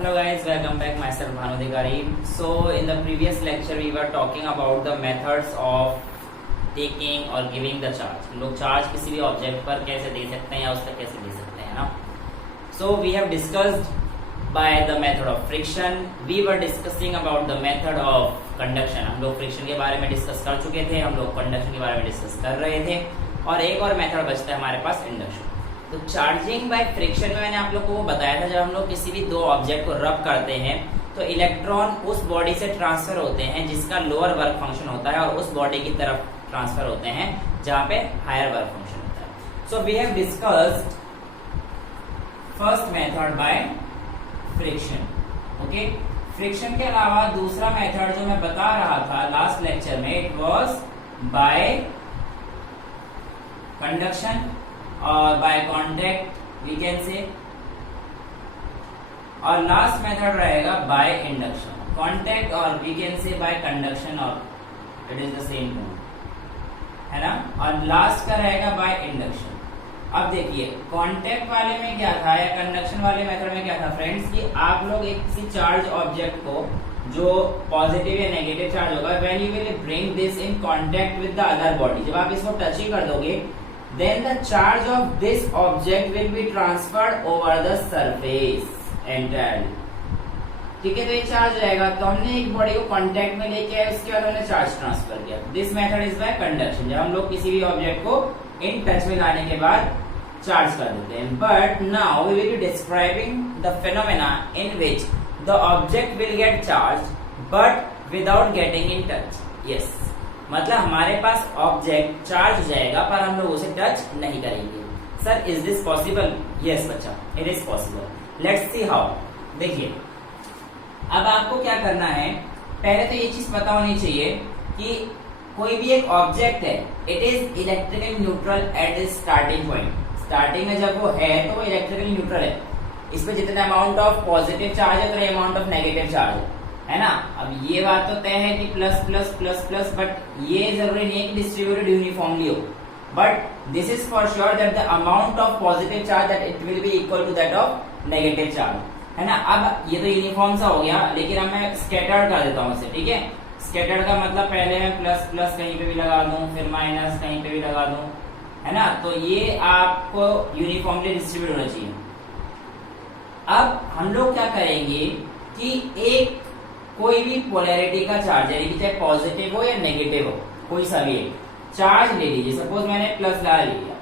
Hello guys, welcome back. Myself Bhanu Adhikari. So in the previous lecture we were talking about the methods of taking or giving the charge. लोग charge किसी भी object पर कैसे दे सकते हैं या उस तक कैसे दे सकते हैं ना. So we have discussed by the method of friction. We were discussing about the method of conduction. हम लोग फ्रिक्शन के बारे में डिस्कस कर चुके थे, हम लोग कंडक्शन के बारे में डिस्कस कर रहे थे और एक और मेथड बचता है हमारे पास इंडक्शन. तो चार्जिंग बाय फ्रिक्शन में मैंने आप लोगों को बताया था जब हम लोग किसी भी दो ऑब्जेक्ट को रब करते हैं तो इलेक्ट्रॉन उस बॉडी से ट्रांसफर होते हैं जिसका लोअर वर्क फंक्शन होता है और उस बॉडी की तरफ ट्रांसफर होते हैं जहां पे हायर वर्क फंक्शन होता है. So we have discussed first method by friction. Okay, friction के अलावा दूसरा मेथड जो मैं बता रहा था लास्ट लेक्चर में इट वाज बाय कंडक्शन और by contact we can say, और लास्ट मेथड रहेगा बाय इंडक्शन. कांटेक्ट और we can say by conduction और it is the same thing है ना. और लास्ट का रहेगा बाय इंडक्शन. अब देखिए कांटेक्ट वाले में क्या था या कंडक्शन वाले मेथड में क्या था फ्रेंड्स कि आप लोग एक किसी चार्ज ऑब्जेक्ट को जो पॉजिटिव या नेगेटिव चार्ज होगा when you will bring this in contact with the other body, जब आप इसको टच ही कर दोगे then the charge of this object will be transferred over the surface entirely. ठीक है, तो ये चार्ज रहेगा. तो हमने एक बॉडी को कांटेक्ट में लेके आए, उसके बाद हमने चार्ज ट्रांसफर किया. This method is by conduction, जब हम लोग किसी भी ऑब्जेक्ट को इन टच में लाने के बाद चार्ज कर देते हैं. But now we will be describing the phenomena in which the object will get charge but without getting in touch. Yes, मतलब हमारे पास ऑब्जेक्ट चार्ज हो जाएगा पर हम लोग उसे टच नहीं करेंगे. Sir is this possible? Yes बच्चा, it is possible. Let's see how. देखिए अब आपको क्या करना है, पहले तो ये चीज पता होनी चाहिए कि कोई भी एक ऑब्जेक्ट है it is electrically neutral at the starting point. Starting में जब वो है तो वो इलेक्ट्रिकली न्यूट्रल है. इस पे जितना अमाउंट ऑफ पॉजिटिव चार्ज है उतना अमाउंट ऑफ नेगेटिव चार्ज है ना. अब ये बात तो तय है कि plus plus plus plus, but ये जरूरी नहीं है कि डिस्ट्रीब्यूटेड यूनिफॉर्मली हो. But this is for sure that the amount of positive charge that it will be equal to that of negative charge है ना. अब ये तो यूनिफॉर्म सा हो गया, लेकिन अब मैं स्कैटर्ड कर देता हूँ इसे. ठीक है, स्कैटर्ड का मतलब पहले मैं प्लस प्लस कहीं पे भी लगा दूं, फिर माइनस कहीं पे भी लगा दूं, है ना. तो ये आपको यूनिफॉर्मली डिस्ट्रीब्यूट होना चाहिए. अब हम लोग क्या करेंगे कि एक कोई भी पोलैरिटी का चार्ज यानी कि चाहे पॉजिटिव हो या नेगेटिव हो, कोई सा भी एक चार्ज ले लीजिए. सपोज मैंने प्लस लगा लिया.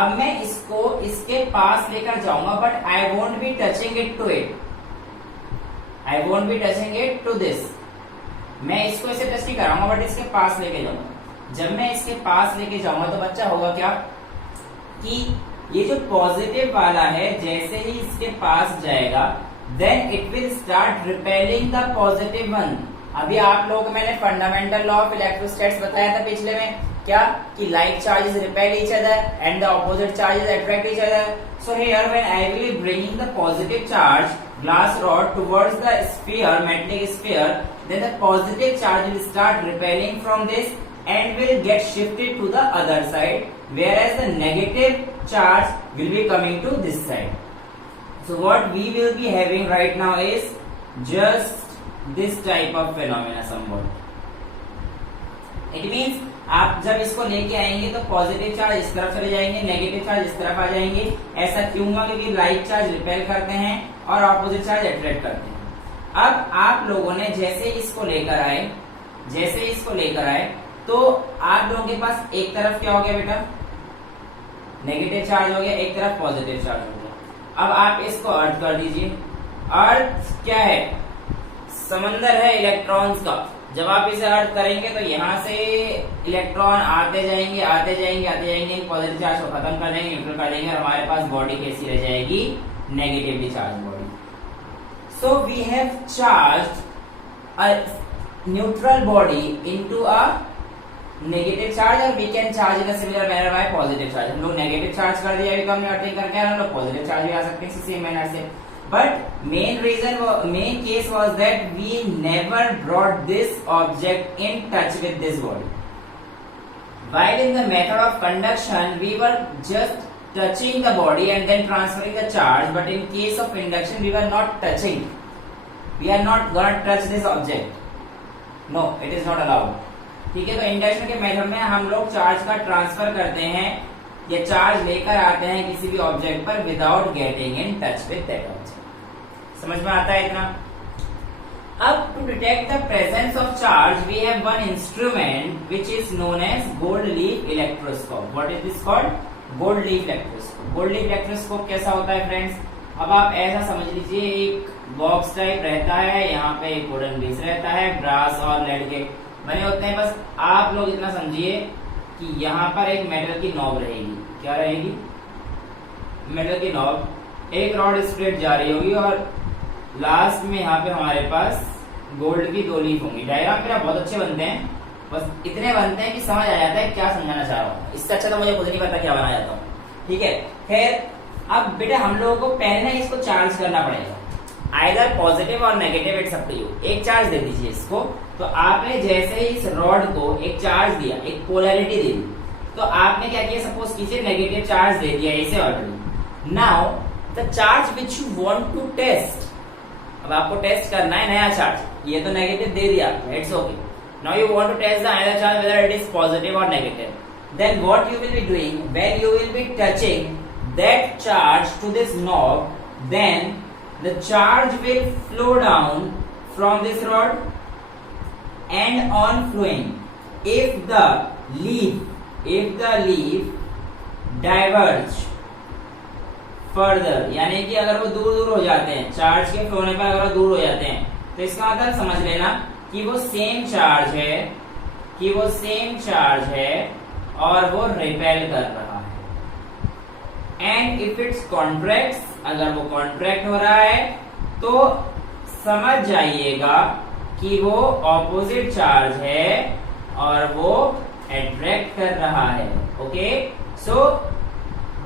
अब मैं इसको इसके पास लेकर जाऊंगा but I won't be touching it to it. I won't be touching it to this. मैं इसको ऐसे टच नहीं कराऊंगा बट इसके पास लेके जाऊंगा. जब मैं इसके पास लेके जाऊंगा तो बच्चा होगा क्या कि ये जो पॉजिटिव वाला है जैसे ही इसके पास जाएगा then it will start repelling the positive one. अभी आप लोगों को मैंने फंडामेंटल लॉ ऑफ इलेक्ट्रोस्टैटिक्स बताया था पिछले में, क्या कि like charges repel each other and the opposite charges attract each other. So here when I will be bringing the positive charge glass rod towards the sphere, metallic sphere, then the positive charge will start repelling from this and will get shifted to the other side, whereas the negative charge will be coming to this side. So what we will be having right now is just this type of phenomena somewhat. It means आप जब इसको लेके आएंगे तो positive charge इस तरफ चले जाएंगे, नेगेटिव चार्ज इस तरफ आ जाएंगे. ऐसा क्यों हुआ? क्योंकि लाइक चार्ज रिपेल करते हैं और ऑपोजिट चार्ज अट्रैक्ट करते हैं. अब आप लोगों ने जैसे इसको लेकर आए तो आप लोगों के पास एक तरफ क्या हो गया बेटा, नेगेटिव चार्ज हो गया, एक तरफ पॉजिटिव चार्ज हो गया. अब आप इसको अर्थ कर दीजिए. अर्थ क्या है? समंदर है इलेक्ट्रॉन्स का. जब आप इसे अर्थ करेंगे तो यहाँ से इलेक्ट्रॉन आते जाएंगे आते जाएंगे आते जाएंगे, पॉजिटिव चार्ज को खत्म कर देंगे, न्यूट्रल कर देंगे और हमारे पास बॉडी कैसी रह जाएगी? Negatively charge body. So we have charged a neutral body into a negative charge और we can charge in a similar manner by positive charge. हम लोग नेगेटिव चार्ज कर दिया अभी हमने अर्थिंग करके, हम लोग पॉजिटिव चार्ज भी आ सकते हैं सेम मैनर से. But main case was that we never brought this object in touch with this body. While in the method of conduction, we were just touching the body and then transferring the charge, but in case of induction, we were not touching. We are not gonna touch this object, no it is not allowed. ठीक है, तो induction के method में हम लोग charge का transfer करते हैं या चार्ज लेकर आते हैं किसी भी ऑब्जेक्ट पर without getting in touch with that object. समझ में आता है इतना? अब to detect the presence of charge we have one instrument which is known as gold leaf electroscope. What is this called? Gold leaf electroscope. Gold leaf electroscope कैसा होता है friends? अब आप ऐसा समझ लीजिए, एक बॉक्स टाइप रहता है, यहाँ पे एक वुडन बेस रहता है, ब्रास और लेड के बने होते हैं। बस आप लोग इतना समझिए कि यहाँ पर एक मेटल की नॉब रहेगी। क्या रहेगी? मेटल की नॉब। एक रॉड स्ट्रेट जा रही होगी और लास्ट में यहाँ पे हमारे पास गोल्ड की 2 लीफ होंगी। डायग्राम मेरा बहुत अच्छे बनते हैं, बस इतने बनते हैं कि समझ आ जाता है क्या समझाना चाह रहा हूँ। इससे अच्छा तो मुझे खुद नहीं पता क्या बनाया जाता हूँ। ठीक है, खैर अब बेटा हम लोगों को पहले ना इसको चार्ज करना पड़ेगा, आइदर पॉजिटिव और negative, it's up to you. एक चार्ज दे दीजिए इसको। तो आपने जैसे ही इस रॉड को एक चार्ज दिया, एक पोलैरिटी दे दी, तो आपने क्या किया, सपोज कीजिए नेगेटिव चार्ज दे दिया ऐसे already. Now the charge which you want to test, अब आपको टेस्ट करना है नया चार्ज, ये तो नेगेटिव दे दिया, it's okay. Now you want to test the another charge whether it is positive और negative. Then what you will be doing, when you will be touching that charge to this knob, then the charge will flow down from this rod and on flowing. If the leaf diverge further, यानी कि अगर वो दूर दूर हो जाते हैं, charge के फ्लो होने पर अगर वो दूर हो जाते हैं, तो इसका मतलब समझ लेना कि वो सेम चार्ज है और वो रिपेल कर रहा है। एंड इफ इट्स कॉन्ट्रैक्ट, अगर वो कॉन्ट्रैक्ट हो रहा है तो समझ जाइएगा कि वो ऑपोजिट चार्ज है और वो अट्रैक्ट कर रहा है। Okay, so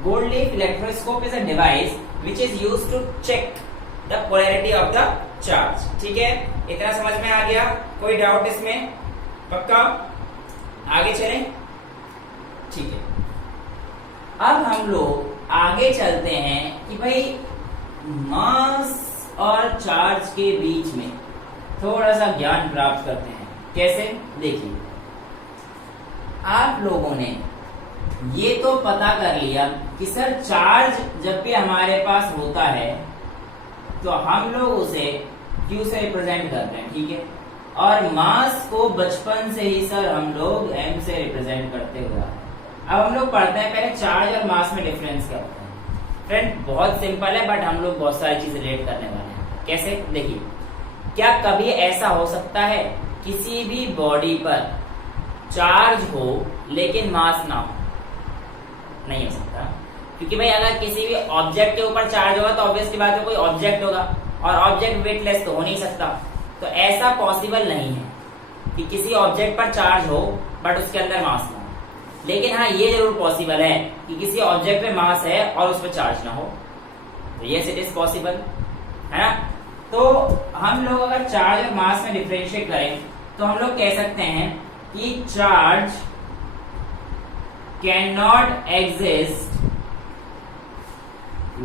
gold leaf electroscope is a device which is used to check the polarity of the charge. ठीक है, इतना समझ में आ गया? कोई डाउट इसमें? पक्का? आगे चलें? ठीक है, अब हम लोग आगे चलते हैं कि भाई मास और चार्ज के बीच में थोड़ा सा ज्ञान प्राप्त करते हैं। कैसे? देखिए, आप लोगों ने ये तो पता कर लिया कि सर चार्ज जब भी हमारे पास होता है तो हम लोग उसे Q से रिप्रेजेंट करते हैं, ठीक है, और मास को बचपन से ही सर हम लोग M से रिप्रेजेंट करते हुए आए। अब हम लोग पढ़ते हैं पहले चार्ज और मास में डिफरेंस क्या होता है। फ्रेंड बहुत सिंपल है, बट हम लोग बहुत सारी चीजें रिलेट करने वाले हैं। कैसे? देखिए, क्या कभी ऐसा हो सकता है किसी भी बॉडी पर चार्ज हो लेकिन मास ना हो? नहीं हो सकता, क्योंकि भाई अगर किसी भी ऑब्जेक्ट के ऊपर चार्ज होगा तो ऑब्वियसली बात है कोई ऑब्जेक्ट होगा, और ऑब्जेक्ट वेटलेस तो हो नहीं सकता। तो ऐसा पॉसिबल नहीं है कि किसी ऑब्जेक्ट पर चार्ज हो बट उसके अंदर मास ना हो। लेकिन हाँ, ये जरूर पॉसिबल है कि किसी ऑब्जेक्ट पे मास है और उस पर चार्ज ना हो। तो यस, इट इज पॉसिबल, है ना? तो हम लोग अगर चार्ज और मास में डिफरेंशिएट करें तो हम लोग कह सकते हैं कि charge can not exist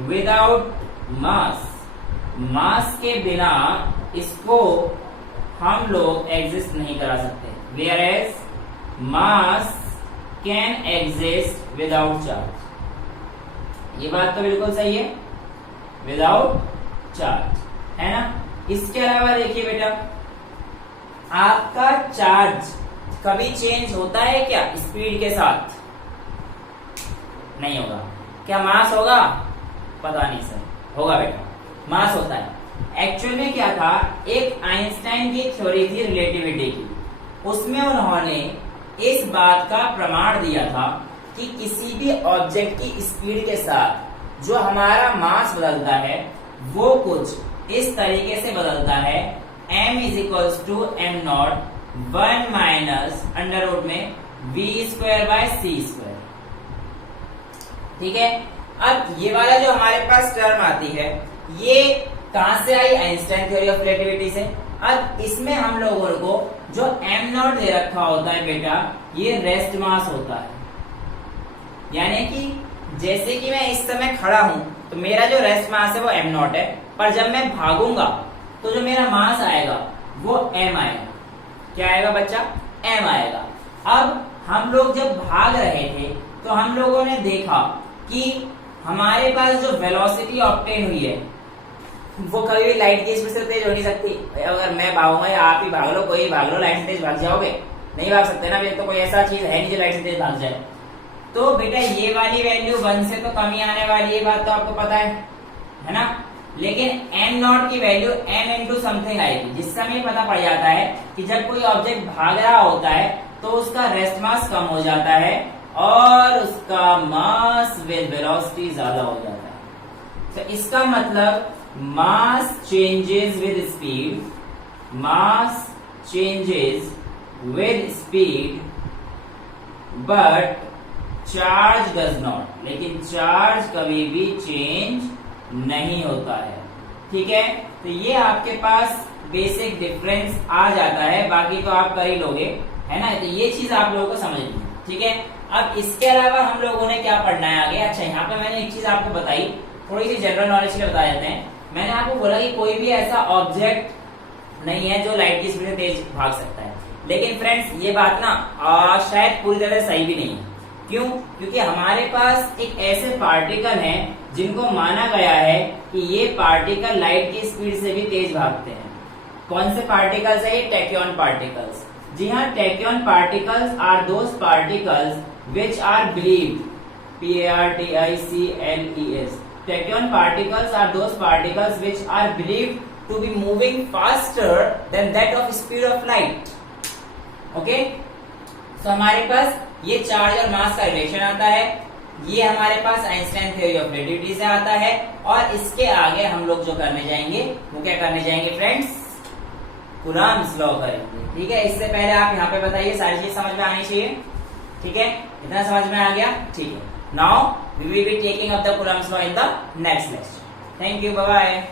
without mass. Mass के बिना इसको हम लोग एग्जिस्ट नहीं करा सकते, where as mass can exist without charge. ये बात तो बिल्कुल सही है, विदाउट चार्ज, है ना? इसके अलावा देखिए बेटा, आपका चार्ज कभी चेंज होता है क्या स्पीड के साथ? नहीं होगा। क्या मास होगा? पता नहीं सर, होगा बेटा, मास होता है। एक्चुअल में क्या था, एक आइंस्टाइन की थ्योरी थी रिलेटिविटी की, उसमें उन्होंने इस बात का प्रमाण दिया था कि किसी भी ऑब्जेक्ट की स्पीड के साथ जो हमारा मास बदलता है वो कुछ इस तरीके से बदलता है, m is equals to M naught 1 minus under root में v²/c²। ठीक है, अब ये वाला जो हमारे पास टर्म आती है ये कहां से आई? आइंस्टाइन थ्योरी ऑफ रिलेटिविटी से। अब इसमें हम लोगों को जो m0 दे रखा होता है बेटा, ये रेस्ट मास होता है। यानी कि जैसे कि मैं इस समय खड़ा हूं तो मेरा जो रेस्ट मास है वो m0 है, पर जब मैं भागूंगा तो जो मेरा मास आएगा वो m आएगा। क्या आएगा बच्चा? m आएगा। अब हम लोग जब भाग रहे थे तो हम लोगों ने देखा कि हमारे पास जो वेलोसिटी ऑब्टेन हुई है वो कभी भी लाइट की स्पीड से तेज हो नहीं सकती। अगर मैं भागूंगा या आप ही भाग लो, कोई भाग लो, लाइट से तेज भाग जाओगे? नहीं भाग सकते ना, तो कोई ऐसा चीज है नहीं जो लाइट से तेज भाग जाए। तो बेटा ये वाली वैल्यू 1 से तो कम ही आने वाली है, बात तो आपको पता है ना। लेकिन m नॉट की वैल्यू m इंटू समथिंग आएगी, जिससे हमें पता पड़ जाता है कि जब कोई ऑब्जेक्ट भाग रहा होता है तो उसका रेस्ट मास कम हो जाता है और उसका मास विद वेलोसिटी ज्यादा हो जाता है। तो इसका मतलब mass changes with speed, mass changes with speed but charge does not, लेकिन चार्ज कभी भी चेंज नहीं होता है। ठीक है, तो ये आपके पास बेसिक डिफरेंस आ जाता है, बाकी तो आप कर ही लोगे, है ना। तो ये चीज आप लोगों को समझनी है। ठीक है, अब इसके अलावा हम लोगों ने क्या पढ़ना है आगे। अच्छा, यहाँ पे मैंने एक चीज आपको बताई, थोड़ी सी जनरल नॉलेज के बता देते हैं। मैंने आपको बोला कि कोई भी ऐसा ऑब्जेक्ट नहीं है जो लाइट की स्पीड से तेज भाग सकता है। लेकिन फ्रेंड्स ये बात ना शायद पूरी तरह सही भी नहीं है। क्यों? क्योंकि हमारे पास एक ऐसे पार्टिकल हैं जिनको माना गया है कि ये पार्टिकल लाइट की स्पीड से भी तेज भागते हैं। कौन से पार्टिकल्स है ये? टैक्योन पार्टिकल्स। जी हाँ, tachyon particles are those particles which are believed, PARTICLES, tachyon particles are those particles which are believed to be moving faster than that of speed of light. Okay, तो हमारे पास ये चार्ज और मास का relation आता है, ये हमारे पास आइंस्टाइन थ्योरी ऑफ रिलेटिविटी से आता है, और इसके आगे हम लोग जो करने जाएंगे वो क्या करने जाएंगे फ्रेंड्स? कूलम्ब्स लॉ करेंगे। ठीक है, इससे पहले आप यहाँ पे बताइए, सारी चीज समझ में आनी चाहिए। ठीक है, इतना समझ में आ गया? ठीक है, now we will be taking up the Coulomb's law in the next lecture. Thank you, bye bye.